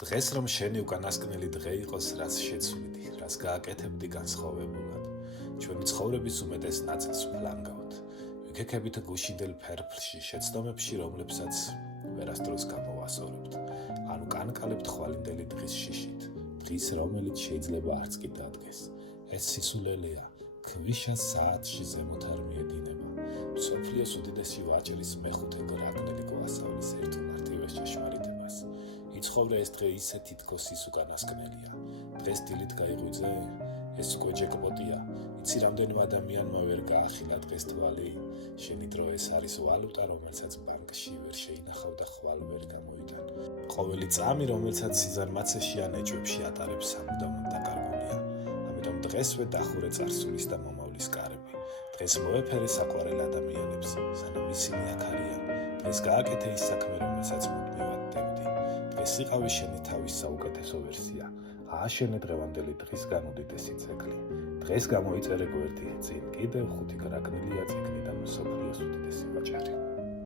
დღეს რომ შენი უკანასკნელი დღე იყოს, რაც შეცვლიდი, რაც გააკეთებდი განსხვავებულად. ჩვენი ცხოვრების უმეტეს ნაწილს ვფლანგავთ. ვიქექებით გუშინდელ ფერფლში, შეცდომებში, რომლებსაც ვერასდროს გამოვასწორებთ. ანუ კანკალებთ ხვალინდელი დღის შიშით, დღის რომელიც შეიძლება არც კი დადგეს. ეს სისულელეა, ქვიშა საათში ზემოთ არ მიედინება. მსოფლიოს უდიდესი ვაჭრის მეხუთე გრაგნელი გვასწავლის ერთმანეთივეს ჭეშმარიტებას. იცხოვრე ეს დღე ისე თითქოს ის უკანასკნელია. დღეს დილით გაიღვიძე? ეს უკვე ჯეკპოტია. იცი რამდენმა ადამიანმა ვერ გაახილა დღეს თვალი? შენი დრო ეს არის ვალუტა, რომელსაც ბანკში ვერ შეინახავ და ხვალ ვერ გამოიტან. ყოველი წამი, რომელსაც სიზარმაცეში ან ეჭვებში ატარებს, სამუდამოდ დაკარგულია. ამიტომ დღესვე დახურე წარსულის და მომავლის კარები. დღეს მოეფერე საყვარელ ადამიანებს, სანამ ისინი აქ არიან. დღეს გააკეთე ის საქმე, რომელსაც მუდმივად დებდი. დღეს იყავი შენი თავის საუკეთესო ვერსია. ააშენე დღევანდელი დღის განუდიდესი ძეგლი. დღეს გამოიწერე გვერდი, წინ კიდევ 5 გრაგნელია წიგნიდან მსოფლიოს უდიდესი ვაჭარი.